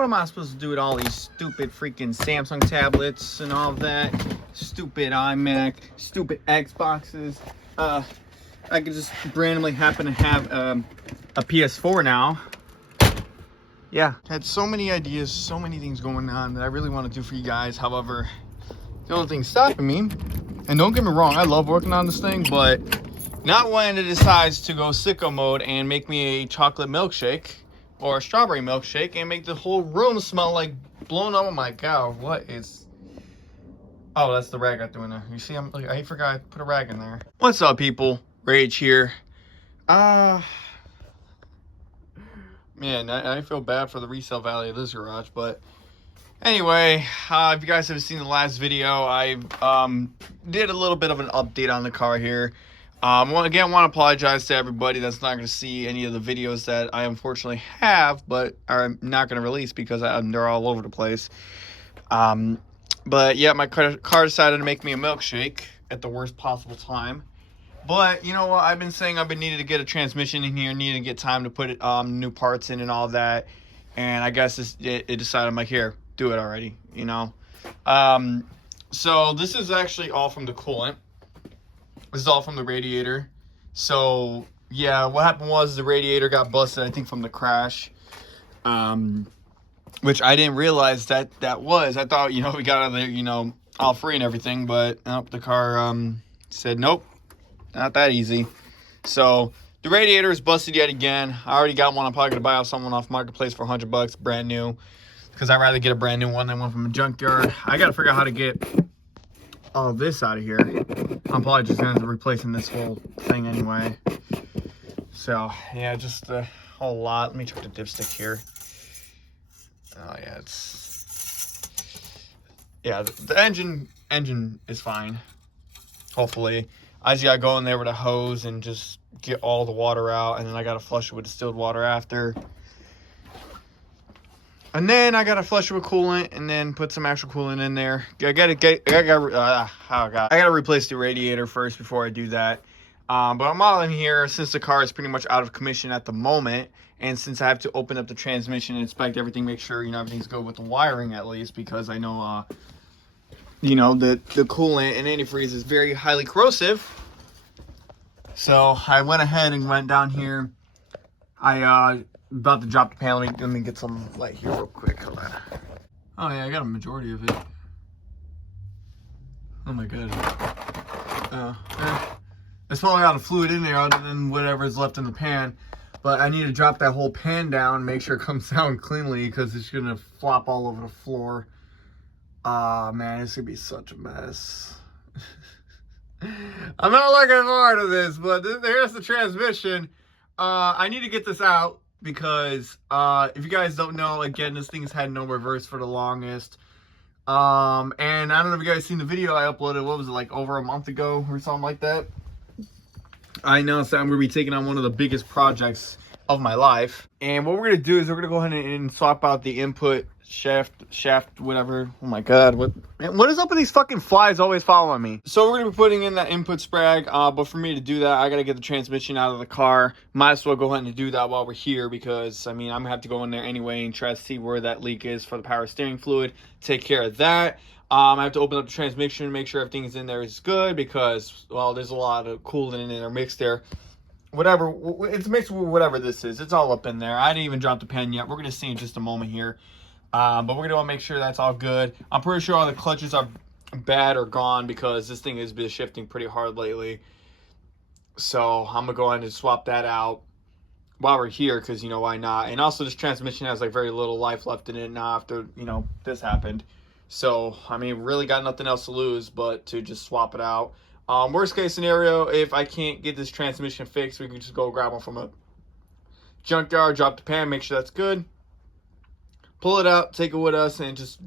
what am I supposed to do with all these stupid freaking Samsung tablets and all of that? Stupid iMac, stupid Xboxes. I could just randomly happen to have a PS4 now. Yeah, had so many ideas, so many things going on that I really want to do for you guys. However, the only thing stopping me, and don't get me wrong, I love working on this thing, but not when it decides to go sicko mode and make me a chocolate milkshake or a strawberry milkshake and make the whole room smell like blown up. Oh my god, what is... Oh, that's the rag I threw in there. You see, I forgot I put a rag in there. What's up, people? Rage here. Man, I feel bad for the resale value of this garage, but anyway, if you guys have seen the last video, I did a little bit of an update on the car here. Again, want to apologize to everybody that's not going to see any of the videos that I unfortunately have, but are not going to release because they're all over the place. But yeah, my car decided to make me a milkshake at the worst possible time. But you know what? I've been saying I've been needing to get a transmission in here, needing to get time to put new parts in and all that. And I guess it decided, I'm like, here, do it already, you know. So this is actually all from the coolant. This is all from the radiator. So yeah, what happened was the radiator got busted, I think, from the crash. Which I didn't realize that was. I thought, you know, we got out of there, you know, all free and everything. But nope, the car said nope. Not that easy. So the radiator is busted yet again. I already got one. I'm probably gonna buy off someone off Marketplace for $100, brand new, because I'd rather get a brand new one than one from a junkyard. I gotta figure out how to get all this out of here. I'm probably just gonna end up replacing this whole thing anyway. So yeah, just a whole lot. Let me check the dipstick here. Oh yeah, the engine is fine. Hopefully. I just gotta go in there with a hose and just get all the water out, and then I gotta flush it with distilled water after. And then I gotta flush it with coolant, and then put some actual coolant in there. I gotta replace the radiator first before I do that. But I'm all in here since the car is pretty much out of commission at the moment, and since I have to open up the transmission and inspect everything, make sure, you know, everything's good with the wiring at least, because I know you know, the coolant and antifreeze is very highly corrosive. So I went ahead and went down here. I about to drop the panel. Let me get some light here real quick. Hold on. Oh yeah, I got a majority of it. Oh my god. There's probably a lot of fluid in there other than whatever is left in the pan. But I need to drop that whole pan down, make sure it comes down cleanly, because it's gonna flop all over the floor. Man, it's gonna be such a mess. I'm not looking forward to this, but here's the transmission. I need to get this out because if you guys don't know, again, this thing's had no reverse for the longest. And I don't know if you guys seen the video I uploaded, what was it, like over a month ago or something like that? I announced that I'm gonna be taking on one of the biggest projects of my life. And what we're gonna do is we're gonna go ahead and swap out the input shaft, whatever. Oh my god, what is up with these fucking flies always following me? So we're gonna be putting in that input sprag, but for me to do that, I gotta get the transmission out of the car. Might as well go ahead and do that while we're here, because I mean, I'm gonna have to go in there anyway and try to see where that leak is for the power steering fluid, take care of that. I have to open up the transmission and make sure everything is in there is good, because, well, there's a lot of coolant in there mixed there. Whatever, it's mixed with whatever this is. It's all up in there. I didn't even drop the pen yet. We're going to see in just a moment here. But we're going to want to make sure that's all good. I'm pretty sure all the clutches are bad or gone, because this thing has been shifting pretty hard lately. So I'm going to go ahead and swap that out while we're here, because, you know, why not? And also this transmission has like very little life left in it now after, you know, this happened. So, I mean, really got nothing else to lose but to just swap it out. Worst case scenario, if I can't get this transmission fixed, we can just go grab one from a junkyard, drop the pan, make sure that's good. Pull it out, take it with us, and just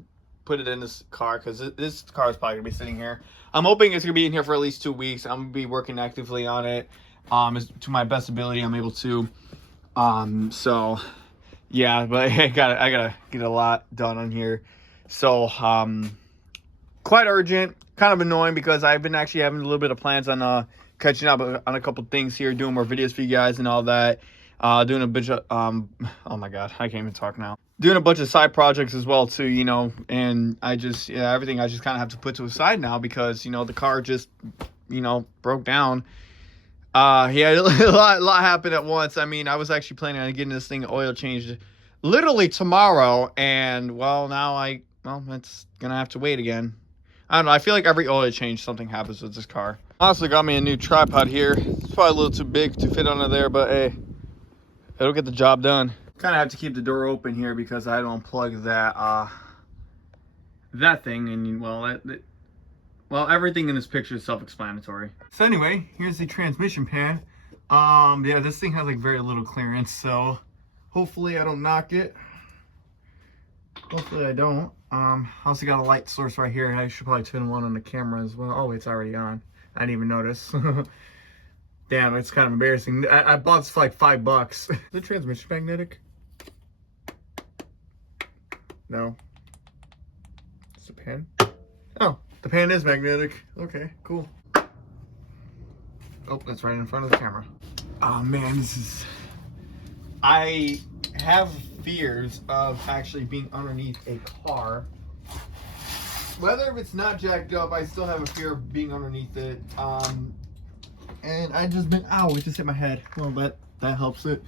put it in this car, because this car is probably going to be sitting here. I'm hoping it's going to be in here for at least 2 weeks. I'm going to be working actively on it. To my best ability, I'm able to. So, yeah, but I gotta get a lot done on here. So, quite urgent, kind of annoying, because I've been actually having a little bit of plans on catching up on a couple things here, doing more videos for you guys and all that. Doing a bitch of, oh my god, I can't even talk now. doing a bunch of side projects as well too, you know, and everything I just kind of have to put to a side now because, you know, the car just, you know, broke down. Yeah, a lot happened at once. I mean, I was actually planning on getting this thing oil changed literally tomorrow, and well, now it's gonna have to wait again. I don't know. I feel like every oil change, something happens with this car. Honestly, got me a new tripod here. It's probably a little too big to fit under there, but hey, it'll get the job done. Kind of have to keep the door open here because I don't plug that thing, and well, everything in this picture is self-explanatory. So anyway, here's the transmission pan. Yeah, this thing has like very little clearance, so hopefully I don't knock it. Hopefully I don't. I also got a light source right here. I should probably turn one on the camera as well. Oh, it's already on. I didn't even notice. Damn, it's kind of embarrassing. I bought this for like $5. Is the transmission magnetic? No. It's a pan? Oh, the pan is magnetic. Okay, cool. Oh, that's right in front of the camera. Oh man, I have fears of actually being underneath a car. Whether if it's not jacked up, I still have a fear of being underneath it. And I just been, ow, it just hit my head. Well, that helps it.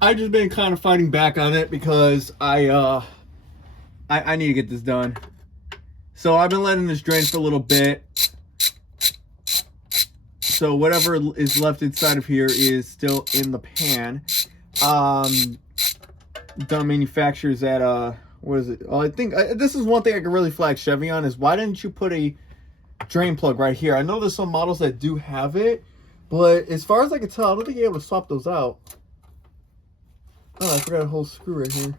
I just been kind of fighting back on it because I need to get this done. So I've been letting this drain for a little bit. So whatever is left inside of here is still in the pan. Done manufacturers at what is it? Oh, I think this is one thing I can really flag Chevy on is why didn't you put a drain plug right here? I know there's some models that do have it, but as far as I can tell, I don't think you're able to swap those out. Oh, I forgot a whole screw right here.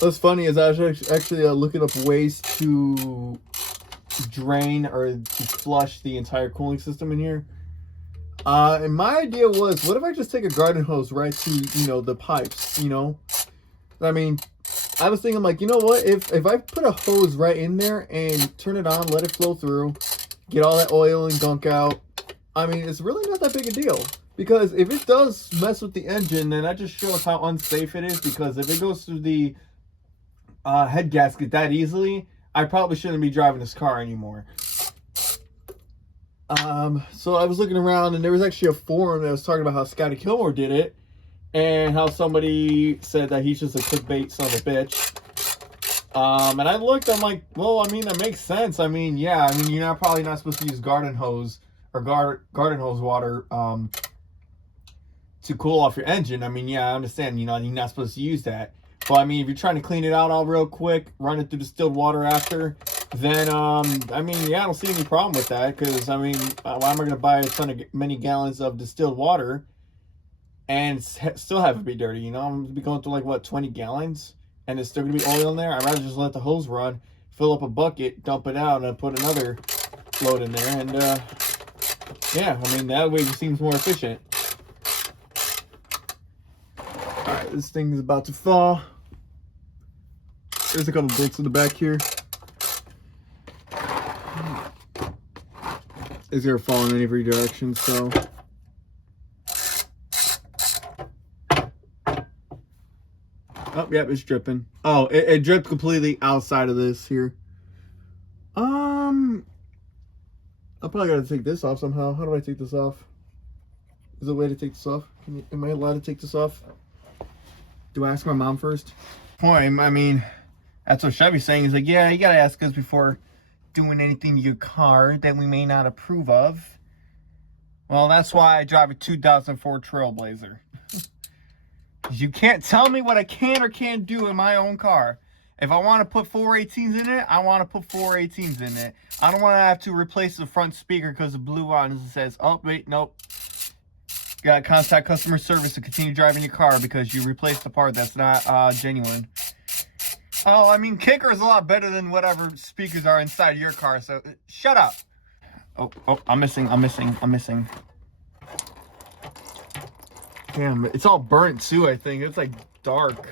What's funny is I was actually looking up ways to drain or to flush the entire cooling system in here. And my idea was, what if I just take a garden hose right to, you know, the pipes, you know? I mean, I was thinking like, you know what, if I put a hose right in there and turn it on, let it flow through, get all that oil and gunk out, I mean, it's really not that big a deal. Because if it does mess with the engine, then that just shows how unsafe it is. Because if it goes through the head gasket that easily, I probably shouldn't be driving this car anymore. So I was looking around and there was actually a forum that was talking about how Scotty Kilmore did it and how somebody said that he's just a clickbait son of a bitch. And I looked, I'm like, well, I mean, that makes sense. I mean, yeah, I mean, you're probably not supposed to use garden hose or garden hose water, to cool off your engine. I mean, yeah, I understand, you know, you're not supposed to use that. But I mean, if you're trying to clean it out all real quick, run it through distilled water after, then, I mean, yeah, I don't see any problem with that. Because, I mean, why am I going to buy a ton of many gallons of distilled water and still have it be dirty, you know? I'm going to be going through, like, what, 20 gallons? And there's still going to be oil in there? I'd rather just let the hose run, fill up a bucket, dump it out, and put another load in there. And, yeah, I mean, that way it seems more efficient. Alright, this thing is about to fall. There's a couple bolts in the back here. It's gonna fall in every direction, so. Oh, yep, it's dripping. Oh, it dripped completely outside of this here. I'll probably gotta take this off somehow. How do I take this off? Is there a way to take this off? Am I allowed to take this off? Do I ask my mom first? Point, I mean, that's what Chevy's saying. He's like, yeah, you gotta ask us before doing anything to your car that we may not approve of. Well, that's why I drive a 2004 Trailblazer. You can't tell me what I can or can't do in my own car. If I want to put 418s in it, I want to put 418s in it. I don't want to have to replace the front speaker because the blue on says, oh, wait, nope. You got to contact customer service to continue driving your car because you replaced the part that's not genuine. Oh, I mean, Kicker is a lot better than whatever speakers are inside your car, so shut up. Oh, I'm missing. Damn, it's all burnt too, I think. It's like dark.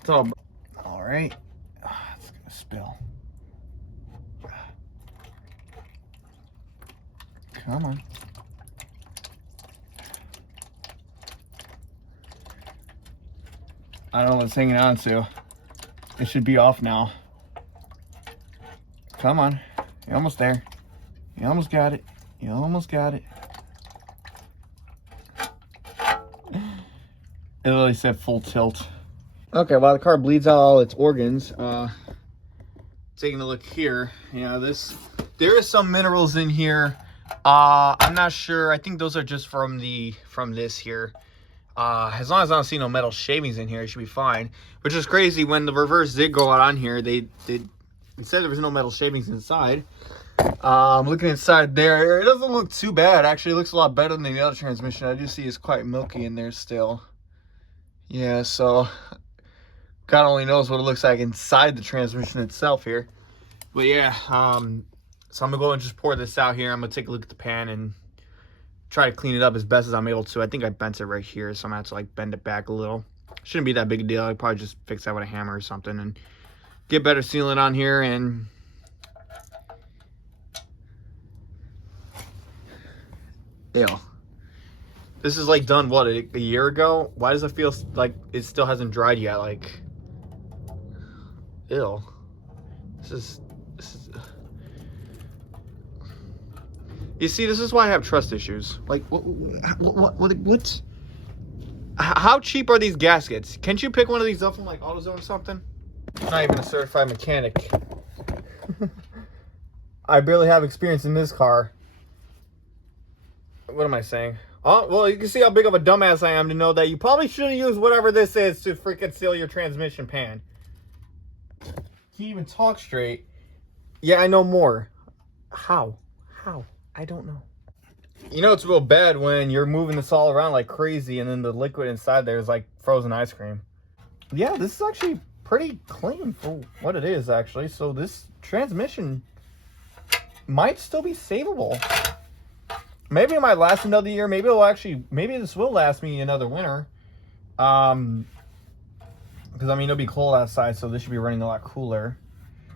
It's all right. It's gonna spill. Come on. I don't know what it's hanging on to. It should be off now. Come on. You're almost there. You almost got it. You almost got it. It literally said full tilt. Okay, while the car bleeds out all its organs, taking a look here, there is some minerals in here. I'm not sure. I think those are just from this here. As long as I don't see no metal shavings in here, it should be fine. Which is crazy. When the reverse did go out on here, they said there was no metal shavings inside. Looking inside there, it doesn't look too bad. Actually, it looks a lot better than the other transmission. I do see it's quite milky in there still. Yeah, so God only knows what it looks like inside the transmission itself here. But yeah, so I'm gonna go and just pour this out here. I'm gonna take a look at the pan and try to clean it up as best as I'm able to. I think I bent it right here, so I'm gonna have to like bend it back a little. Shouldn't be that big a deal. I'd probably just fix that with a hammer or something and get better sealant on here. And ew. This is like done, what, a year ago? Why does it feel like it still hasn't dried yet? Like, ew. This is. You see, this is why I have trust issues. Like, what? How cheap are these gaskets? Can't you pick one of these up from like AutoZone or something? I'm not even a certified mechanic. I barely have experience in this car. What am I saying? Oh, well, you can see how big of a dumbass I am to know that you probably shouldn't use whatever this is to freaking seal your transmission pan. Can you even talk straight? Yeah, I know more. How? I don't know. You know it's real bad when you're moving this all around like crazy and then the liquid inside there is like frozen ice cream. Yeah, this is actually pretty clean for what it is, actually. So this transmission might still be savable. Maybe it might last another year. Maybe this will last me another winter. Because I mean, it'll be cold outside, so this should be running a lot cooler.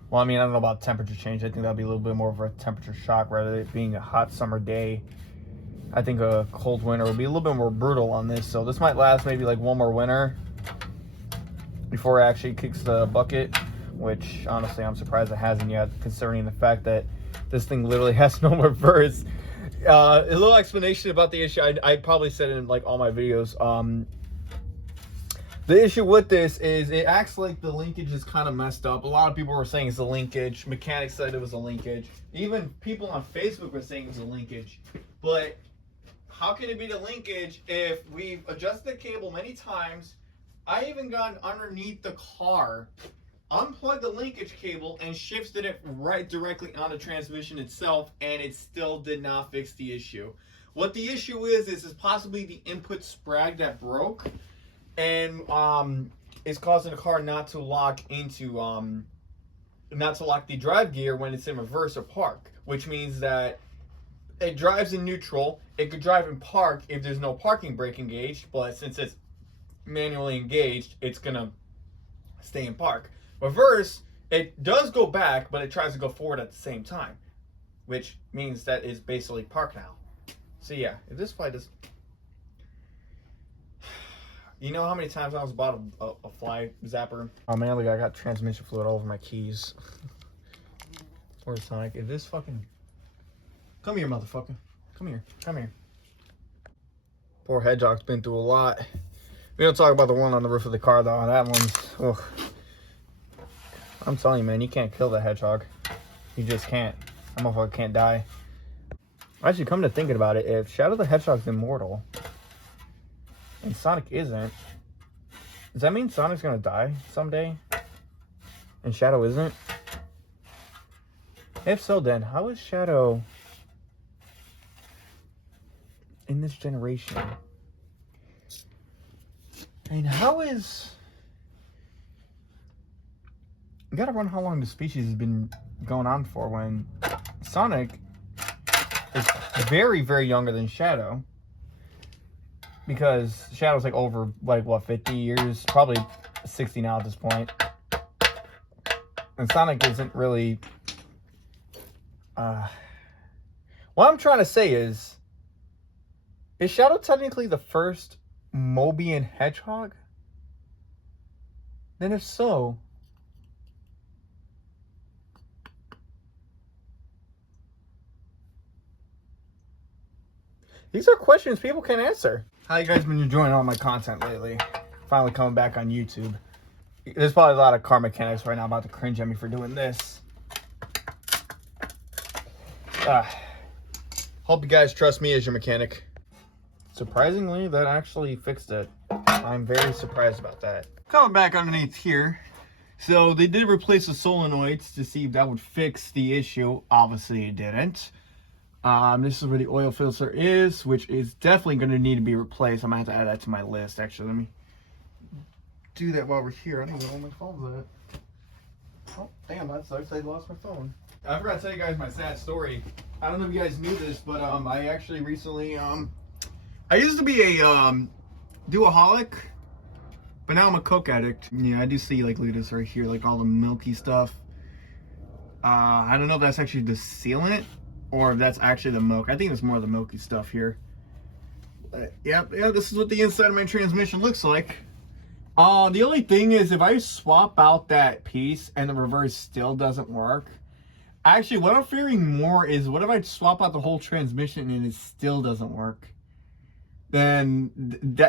Well, I mean, I don't know about temperature change. I think that'll be a little bit more of a temperature shock rather than it being a hot summer day. I think a cold winter will be a little bit more brutal on this. So this might last maybe like one more winter before it actually kicks the bucket, which honestly I'm surprised it hasn't yet, considering the fact that this thing literally has no reverse. A little explanation about the issue. I probably said it in like all my videos. The issue with this is it acts like the linkage is kind of messed up. A lot of people were saying it's a linkage. Mechanics said it was a linkage. Even people on Facebook were saying it's a linkage. But how can it be the linkage if we've adjusted the cable many times? I even gone underneath the car, unplugged the linkage cable, and shifted it right directly on the transmission itself, and it still did not fix the issue. What the issue is possibly the input sprag that broke, and is causing the car not to lock into not to lock the drive gear when it's in reverse or park, which means that it drives in neutral. It could drive in park if there's no parking brake engaged, but since it's manually engaged, it's gonna stay in park. Reverse, it does go back, but it tries to go forward at the same time, which means that it's basically parked now. So yeah, if this fly does, you know how many times I was bought a fly zapper? Oh man, look, I got transmission fluid all over my keys. Where's Sonic? If this fucking, come here, motherfucker, come here. Poor Hedgehog's been through a lot. We don't talk about the one on the roof of the car though. That one's, ugh. I'm telling you, man, you can't kill the Hedgehog. You just can't. That motherfucker can't die. Actually, come to thinking about it, if Shadow the Hedgehog's immortal and Sonic isn't, does that mean Sonic's gonna die someday and Shadow isn't? If so, then how is Shadow in this generation? And how is, you gotta wonder how long the species has been going on for when Sonic is very, very younger than Shadow. Because Shadow's like over, like, what, 50 years? Probably 60 now at this point. And Sonic isn't really... what I'm trying to say is Shadow technically the first Mobian hedgehog? Then if so, these are questions people can answer. How you guys been enjoying all my content lately? Finally coming back on YouTube. There's probably a lot of car mechanics right now about to cringe at me for doing this. Hope you guys trust me as your mechanic. Surprisingly, that actually fixed it. I'm very surprised about that. Coming back underneath here. So they did replace the solenoids to see if that would fix the issue. Obviously it didn't. This is where the oil filter is, which is definitely going to need to be replaced. I'm going to have to add that to my list. Actually, let me do that while we're here. I don't even know where my phone's at. Oh, damn, that sucks. I lost my phone. I forgot to tell you guys my sad story. I don't know if you guys knew this, but I actually recently, I used to be a duoholic, but now I'm a Coke addict. Yeah, I do see, like, look at this right here, like all the milky stuff. I don't know if that's actually the sealant or if that's actually the milk. I think it's more the milky stuff here. But, yeah, this is what the inside of my transmission looks like. The only thing is, if I swap out that piece and the reverse still doesn't work, actually, what I'm fearing more is, what if I swap out the whole transmission and it still doesn't work? Then,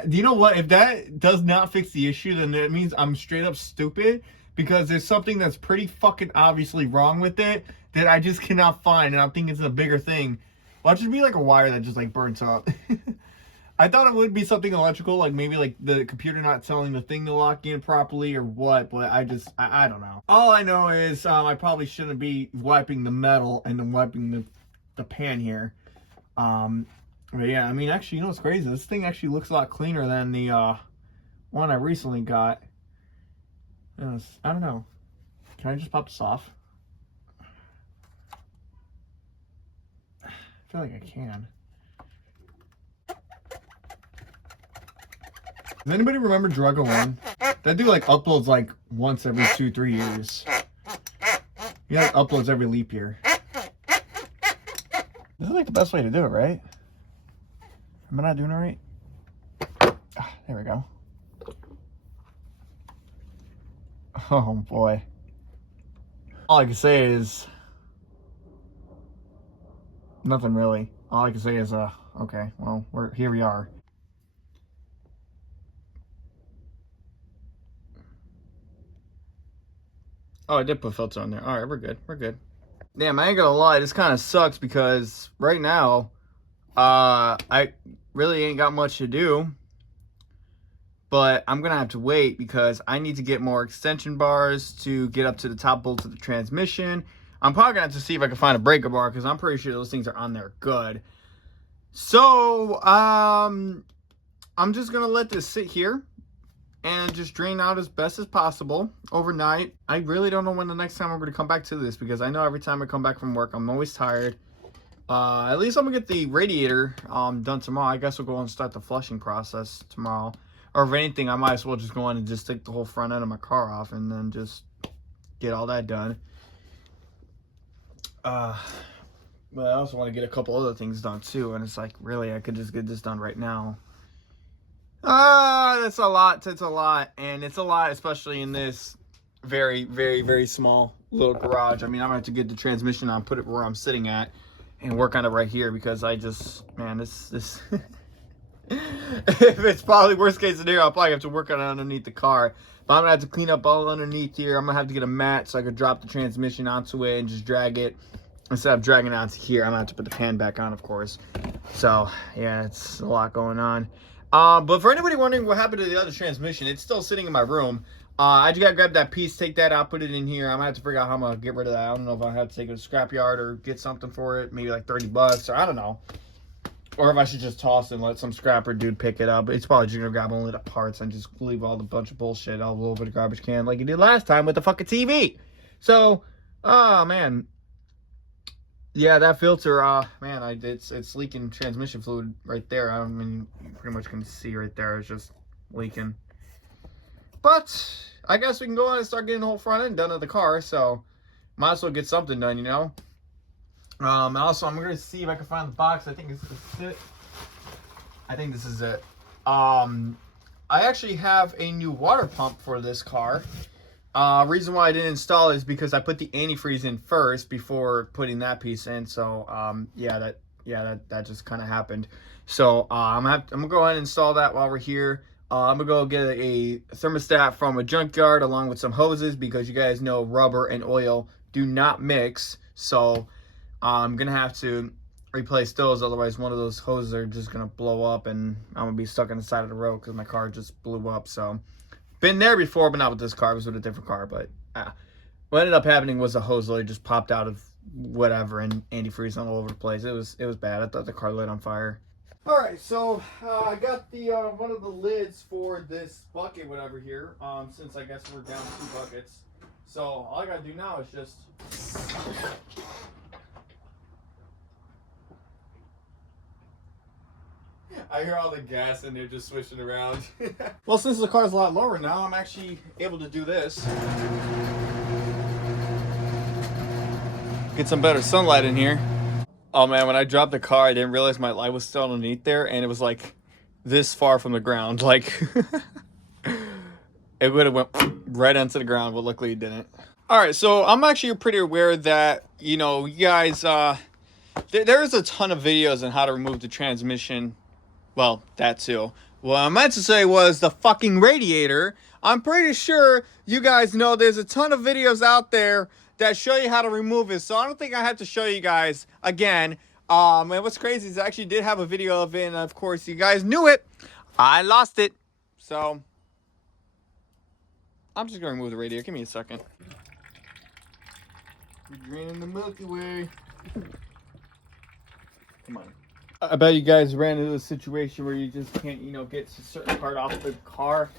you know what? If that does not fix the issue, then that means I'm straight up stupid, because there's something that's pretty fucking obviously wrong with it that I just cannot find, and I'm thinking it's a bigger thing. Watch it be like a wire that just, like, burns up. I thought it would be something electrical, like maybe like the computer not telling the thing to lock in properly or what, but I don't know. All I know is I probably shouldn't be wiping the metal and then wiping the pan here. But yeah, I mean, actually, you know what's crazy? This thing actually looks a lot cleaner than the one I recently got. I don't know. Can I just pop this off? I feel like I can. Does anybody remember Druggo 1? That dude like uploads like once every 2-3 years. He like uploads every leap year. This is like the best way to do it, right? Am I not doing it right? There we go. Oh boy. All I can say is nothing really. All I can say is okay, well, here we are. Oh, I did put filter on there. All right, we're good. We're good. Damn, I ain't gonna lie. This kind of sucks because right now, I really ain't got much to do. But I'm gonna have to wait because I need to get more extension bars to get up to the top bolt of the transmission. I'm probably gonna have to see if I can find a breaker bar because I'm pretty sure those things are on there good. So, I'm just gonna let this sit here and just drain out as best as possible overnight. I really don't know when the next time I'm going to come back to this, because I know every time I come back from work, I'm always tired. At least I'm going to get the radiator done tomorrow. I guess we'll go and start the flushing process tomorrow. Or if anything, I might as well just go in and just take the whole front end of my car off and then just get all that done. But I also want to get a couple other things done too, and it's like, really, I could just get this done right now. That's a lot. It's a lot. And it's a lot, especially in this very, very, very small little garage. I mean, I'm going to have to get the transmission on, put it where I'm sitting at, and work on it right here because I just, man, this if it's probably worst case scenario, I'll probably have to work on it underneath the car. But I'm going to have to clean up all underneath here. I'm going to have to get a mat so I could drop the transmission onto it and just drag it. Instead of dragging it onto here, I'm going to have to put the pan back on, of course. So, yeah, it's a lot going on. But for anybody wondering what happened to the other transmission, it's still sitting in my room. I just gotta grab that piece, take that out, put it in here. I'm gonna have to figure out how I'm gonna get rid of that. I don't know if I have to take it to a scrapyard or get something for it, maybe like 30 bucks, or I don't know. Or if I should just toss it and let some scrapper dude pick it up. It's probably just gonna grab only the parts and just leave all the bunch of bullshit all over the garbage can like he did last time with the fucking TV. So, oh man. Yeah, that filter, man, it's leaking transmission fluid right there. I mean, you pretty much can see right there. It's just leaking. But I guess we can go on and start getting the whole front end done of the car. So might as well get something done, you know. Also, I'm gonna see if I can find the box. I think this is it. I think this is it. I actually have a new water pump for this car. Reason why I didn't install it is because I put the antifreeze in first before putting that piece in. So yeah, that just kind of happened. So I'm gonna go ahead and install that while we're here. I'm gonna go get a thermostat from a junkyard along with some hoses, because you guys know rubber and oil do not mix. So I'm gonna have to replace those, otherwise one of those hoses are just gonna blow up and I'm gonna be stuck on the side of the road because my car just blew up. So been there before, but not with this car. It was with a different car. But what ended up happening was the hose literally just popped out of whatever and antifreeze all over the place. It was bad. I thought the car lit on fire. All right, so I got the one of the lids for this bucket, whatever here. Since I guess we're down 2 buckets, so all I gotta do now is just. I hear all the gas in there just swishing around. Well, since the car's a lot lower now, I'm actually able to do this. Get some better sunlight in here. Oh man, when I dropped the car, I didn't realize my light was still underneath there, and it was like this far from the ground. Like, it would have went right onto the ground, but luckily it didn't. All right, so I'm actually pretty aware that, you know, you guys, there's a ton of videos on how to remove the transmission. Well, that too. What I meant to say was the fucking radiator. I'm pretty sure you guys know there's a ton of videos out there that show you how to remove it. So I don't think I have to show you guys again. And what's crazy is I actually did have a video of it, and of course you guys knew it. I lost it. So I'm just gonna remove the radiator. Give me a second. We're draining the Milky Way. Come on. I bet you guys ran into a situation where you just can't, you know, get a certain part off the car.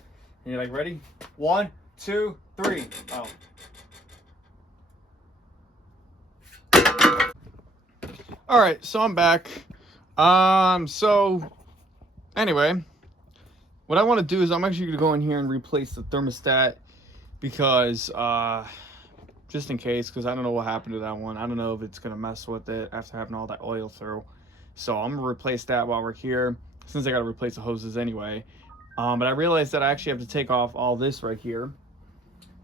And you're like, ready? 1, 2, 3. Oh. All right, so I'm back. So anyway, what I want to do is I'm actually going to go in here and replace the thermostat, because just in case, because I don't know what happened to that one. I don't know if it's going to mess with it after having all that oil through. So I'm gonna replace that while we're here, since I gotta replace the hoses anyway. But I realized that I actually have to take off all this right here.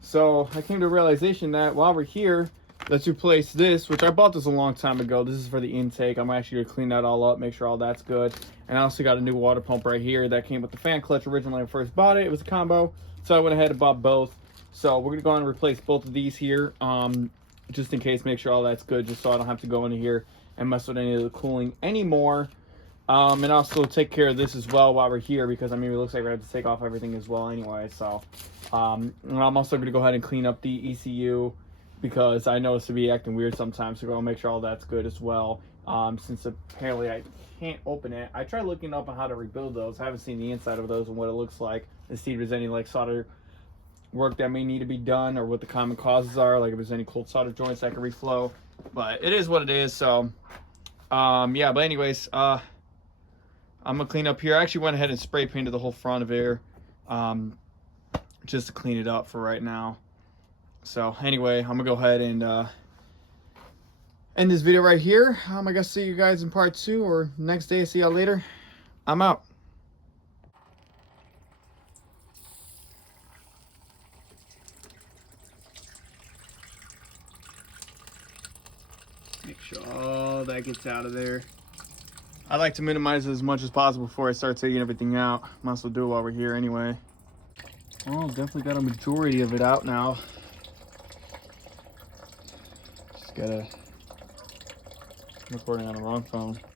So I came to a realization that while we're here, let's replace this, which I bought this a long time ago. This is for the intake. I'm actually gonna clean that all up, make sure all that's good. And I also got a new water pump right here that came with the fan clutch originally when I first bought it. It was a combo, so I went ahead and bought both. So we're gonna go on and replace both of these here, just in case, make sure all that's good, just so I don't have to go into here and mess with any of the cooling anymore. And also take care of this as well while we're here, because I mean, it looks like we have to take off everything as well anyway. So and I'm also going to go ahead and clean up the ECU, because I know it's to be acting weird sometimes, so I'll make sure all that's good as well. Since apparently I can't open it. I tried looking up on how to rebuild those. I haven't seen the inside of those and what it looks like, to see if there's any like solder work that may need to be done, or what the common causes are, like if there's any cold solder joints that can reflow. But it is what it is. So yeah, but anyways, I'm gonna clean up here. I actually went ahead and spray painted the whole front of here, just to clean it up for right now. So anyway, I'm gonna go ahead and end this video right here. I guess see you guys in part 2, or next day. See y'all later. I'm out. Make sure all that gets out of there. I like to minimize it as much as possible before I start taking everything out. Might as well do it while we're here anyway. Well, definitely got a majority of it out now. Just gotta... I'm recording on the wrong phone.